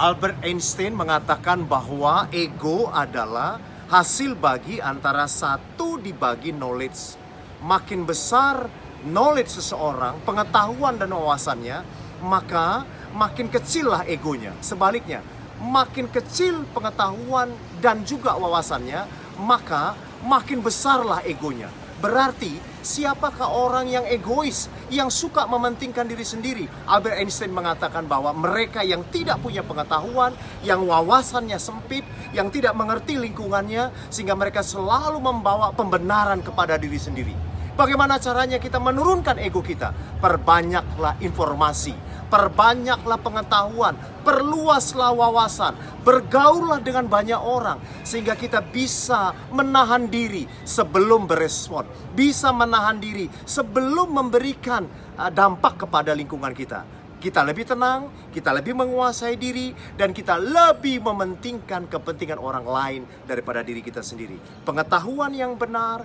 Albert Einstein mengatakan bahwa ego adalah hasil bagi antara satu dibagi knowledge. Makin besar knowledge seseorang, pengetahuan dan wawasannya, maka makin kecillah egonya. Sebaliknya, makin kecil pengetahuan dan juga wawasannya, maka makin besarlah egonya. Berarti, siapakah orang yang egois, yang suka mementingkan diri sendiri? Albert Einstein mengatakan bahwa mereka yang tidak punya pengetahuan, yang wawasannya sempit, yang tidak mengerti lingkungannya, sehingga mereka selalu membawa pembenaran kepada diri sendiri. Bagaimana caranya kita menurunkan ego kita? Perbanyaklah informasi, perbanyaklah pengetahuan, perluaslah wawasan, bergaullah dengan banyak orang, sehingga kita bisa menahan diri sebelum berespon, bisa menahan diri sebelum memberikan dampak kepada lingkungan kita. Kita lebih tenang, kita lebih menguasai diri, dan kita lebih mementingkan kepentingan orang lain daripada diri kita sendiri. Pengetahuan yang benar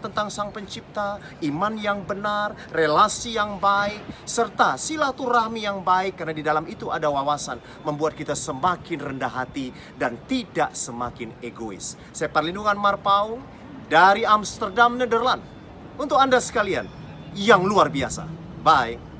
tentang Sang Pencipta, iman yang benar, relasi yang baik, serta silaturahmi yang baik, karena di dalam itu ada wawasan, membuat kita semakin rendah hati dan tidak semakin egois. Saya Perlindungan Marpaung dari Amsterdam, Nederland. Untuk Anda sekalian yang luar biasa. Bye.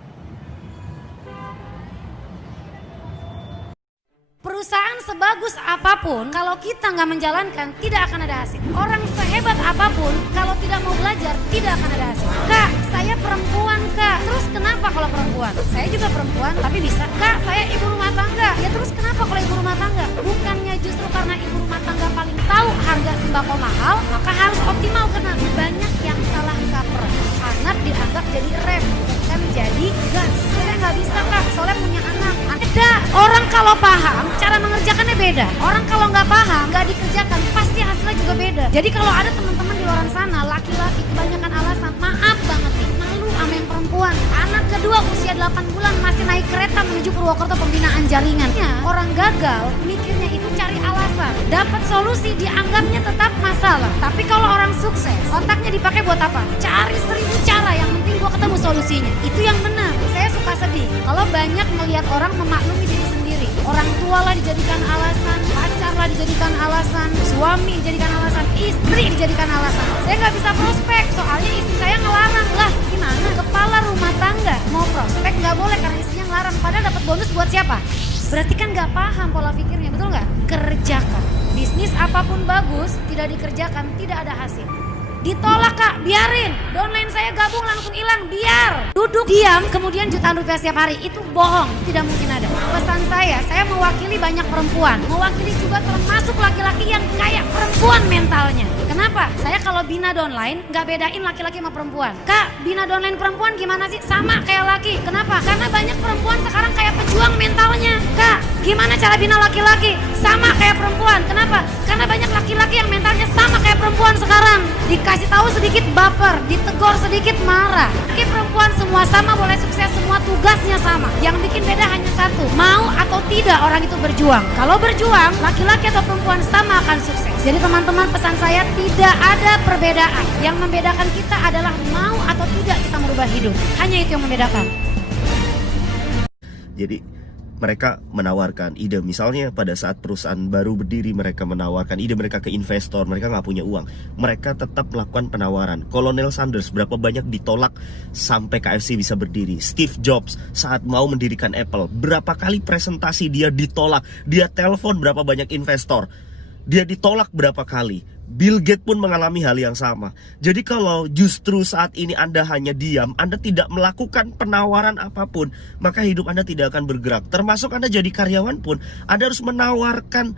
Perusahaan sebagus apapun, kalau kita nggak menjalankan, tidak akan ada hasil. Orang sehebat apapun, kalau tidak mau belajar, tidak akan ada hasil. Kak, saya perempuan, Kak. Terus kenapa kalau perempuan? Saya juga perempuan, tapi bisa. Kak, saya ibu rumah tangga. Ya terus kenapa kalau ibu rumah tangga? Bukannya justru karena ibu rumah tangga paling tahu harga sembako mahal, maka harus optimal, karena banyak yang salah kaprah. Anak dianggap jadi rem, bukan jadi gas. Saya nggak bisa, Kak, soalnya punya anak. Ada orang kalau paham, cara mengerjakannya beda. Orang kalau nggak paham, nggak dikerjakan, pasti hasilnya juga beda. Jadi kalau ada teman-teman di luar sana, laki-laki kebanyakan alasan, maaf banget nih, malu sama yang perempuan. Anak kedua usia 8 bulan masih naik kereta menuju Purwokerto pembinaan jaringan. Orang gagal, mikirnya itu cari alasan. Dapat solusi, dianggapnya tetap masalah. Tapi kalau orang sukses, otaknya dipakai buat apa? Cari 1000 cara, yang penting gua ketemu solusinya. Itu yang benar. Saya suka sedih kalau banyak melihat orang memaklumi diri sendiri. Orang tua lah dijadikan alasan, pacar lah dijadikan alasan, suami dijadikan alasan, istri dijadikan alasan. Saya nggak bisa prospek, soalnya istri saya ngelarang. Lah gimana? Kepala rumah tangga mau prospek nggak boleh karena istrinya ngelarang. Padahal dapat bonus buat siapa? Berarti kan nggak paham pola pikirnya, betul nggak? Kerjakan. Bisnis apapun bagus, tidak dikerjakan, tidak ada hasil. Ditolak, Kak, biarin. Downline saya gabung langsung hilang, biar. Duduk diam, kemudian jutaan rupiah setiap hari. Itu bohong, tidak mungkin ada. Pesan saya mewakili banyak perempuan. Mewakili juga termasuk laki-laki yang kayak perempuan mentalnya. Kenapa? Saya kalau bina downline, nggak bedain laki-laki sama perempuan. Kak, bina downline perempuan gimana sih? Sama kayak laki. Kenapa? Karena banyak perempuan sekarang kayak pejuang mentalnya. Kak, gimana cara bina laki-laki? Sama kayak perempuan. Kenapa? Karena banyak laki-laki yang mentalnya sama kayak perempuan sekarang. Dikasih tahu sedikit baper, ditegur sedikit marah. Laki perempuan semua sama, boleh sukses, semua tugasnya sama. Yang bikin beda hanya satu, mau atau tidak orang itu berjuang. Kalau berjuang, laki-laki atau perempuan sama akan sukses. Jadi teman-teman, pesan saya, tidak ada perbedaan. Yang membedakan kita adalah mau atau tidak kita merubah hidup. Hanya itu yang membedakan. Jadi mereka menawarkan ide, misalnya pada saat perusahaan baru berdiri, mereka menawarkan ide mereka ke investor, mereka nggak punya uang, mereka tetap melakukan penawaran. Colonel Sanders berapa banyak ditolak sampai KFC bisa berdiri. Steve Jobs saat mau mendirikan Apple, berapa kali presentasi dia ditolak, dia telepon berapa banyak investor, dia ditolak berapa kali. Bill Gates pun mengalami hal yang sama. Jadi kalau justru saat ini Anda hanya diam, Anda tidak melakukan penawaran apapun, maka hidup Anda tidak akan bergerak. Termasuk Anda jadi karyawan pun, Anda harus menawarkan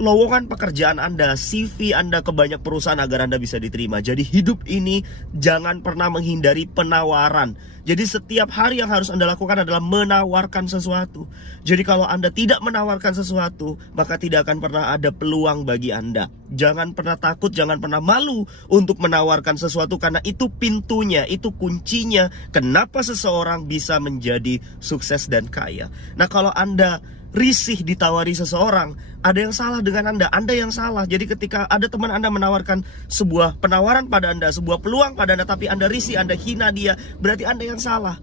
lowongan pekerjaan Anda, CV Anda ke banyak perusahaan agar Anda bisa diterima. Jadi hidup ini jangan pernah menghindari penawaran. Jadi setiap hari yang harus Anda lakukan adalah menawarkan sesuatu. Jadi kalau Anda tidak menawarkan sesuatu, maka tidak akan pernah ada peluang bagi Anda. Jangan pernah takut, jangan pernah malu untuk menawarkan sesuatu, karena itu pintunya, itu kuncinya kenapa seseorang bisa menjadi sukses dan kaya. Nah, kalau Anda risih ditawari seseorang, ada yang salah dengan Anda yang salah. Jadi ketika ada teman Anda menawarkan sebuah penawaran pada Anda, sebuah peluang pada Anda, tapi Anda risih, Anda hina dia, berarti Anda yang salah.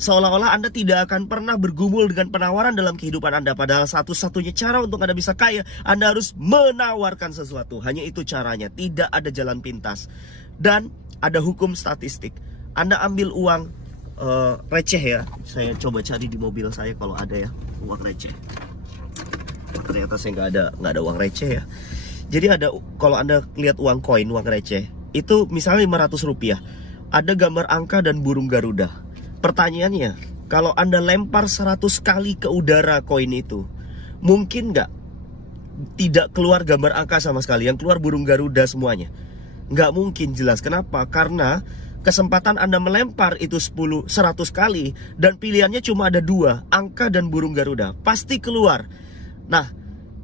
Seolah-olah Anda tidak akan pernah bergumul dengan penawaran dalam kehidupan Anda. Padahal satu-satunya cara untuk Anda bisa kaya, Anda harus menawarkan sesuatu. Hanya itu caranya, tidak ada jalan pintas. Dan ada hukum statistik. Anda ambil uang receh ya. Saya coba cari di mobil saya kalau ada ya uang receh. Ternyata saya nggak ada uang receh ya. Jadi ada, kalau Anda lihat uang koin, uang receh, itu misalnya 500 rupiah. Ada gambar angka dan burung Garuda. Pertanyaannya, kalau Anda lempar 100 kali ke udara koin itu, mungkin nggak tidak keluar gambar angka sama sekali, yang keluar burung Garuda semuanya? Nggak mungkin, jelas. Kenapa? Karena kesempatan Anda melempar itu 100 kali dan pilihannya cuma ada 2, angka dan burung Garuda. Pasti keluar. Nah,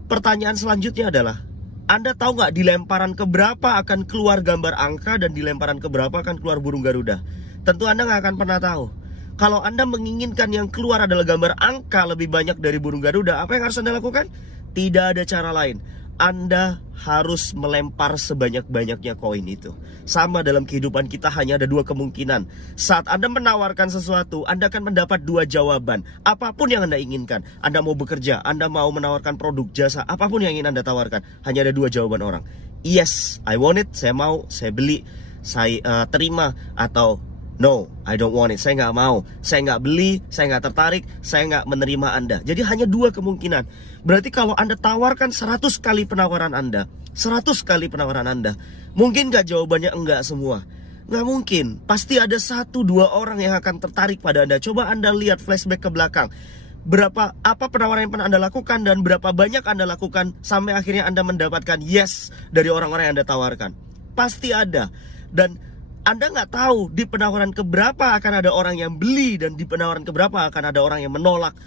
pertanyaan selanjutnya adalah, Anda tahu nggak di lemparan keberapa akan keluar gambar angka dan di lemparan keberapa akan keluar burung Garuda? Tentu Anda nggak akan pernah tahu. Kalau Anda menginginkan yang keluar adalah gambar angka lebih banyak dari burung Garuda, apa yang harus Anda lakukan? Tidak ada cara lain. Anda harus melempar sebanyak-banyaknya koin itu. Sama dalam kehidupan kita, hanya ada 2 kemungkinan. Saat Anda menawarkan sesuatu, Anda akan mendapat 2 jawaban. Apapun yang Anda inginkan. Anda mau bekerja, Anda mau menawarkan produk, jasa, apapun yang ingin Anda tawarkan, hanya ada 2 jawaban orang. Yes, I want it, saya mau, saya beli, saya terima. Atau no, I don't want it, saya nggak mau, saya nggak beli, saya nggak tertarik, saya nggak menerima Anda. Jadi hanya 2 kemungkinan. Berarti kalau Anda tawarkan 100 kali penawaran Anda, 100 kali penawaran Anda, mungkin nggak jawabannya enggak semua? Nggak mungkin. Pasti ada 1-2 orang yang akan tertarik pada Anda. Coba Anda lihat flashback ke belakang. Apa penawaran yang pernah Anda lakukan dan berapa banyak Anda lakukan sampai akhirnya Anda mendapatkan yes dari orang-orang yang Anda tawarkan? Pasti ada. Dan Anda nggak tahu di penawaran keberapa akan ada orang yang beli dan di penawaran keberapa akan ada orang yang menolak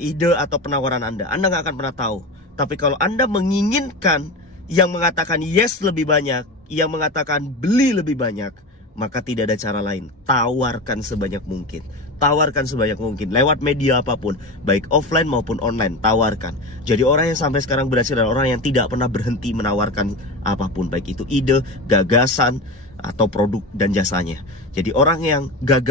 ide atau penawaran Anda. Anda nggak akan pernah tahu. Tapi kalau Anda menginginkan yang mengatakan yes lebih banyak, yang mengatakan beli lebih banyak, maka tidak ada cara lain. Tawarkan sebanyak mungkin. Tawarkan sebanyak mungkin lewat media apapun, baik offline maupun online. Tawarkan. Jadi orang yang sampai sekarang berhasil adalah orang yang tidak pernah berhenti menawarkan apapun, baik itu ide, gagasan, atau produk dan jasanya. Jadi orang yang gagal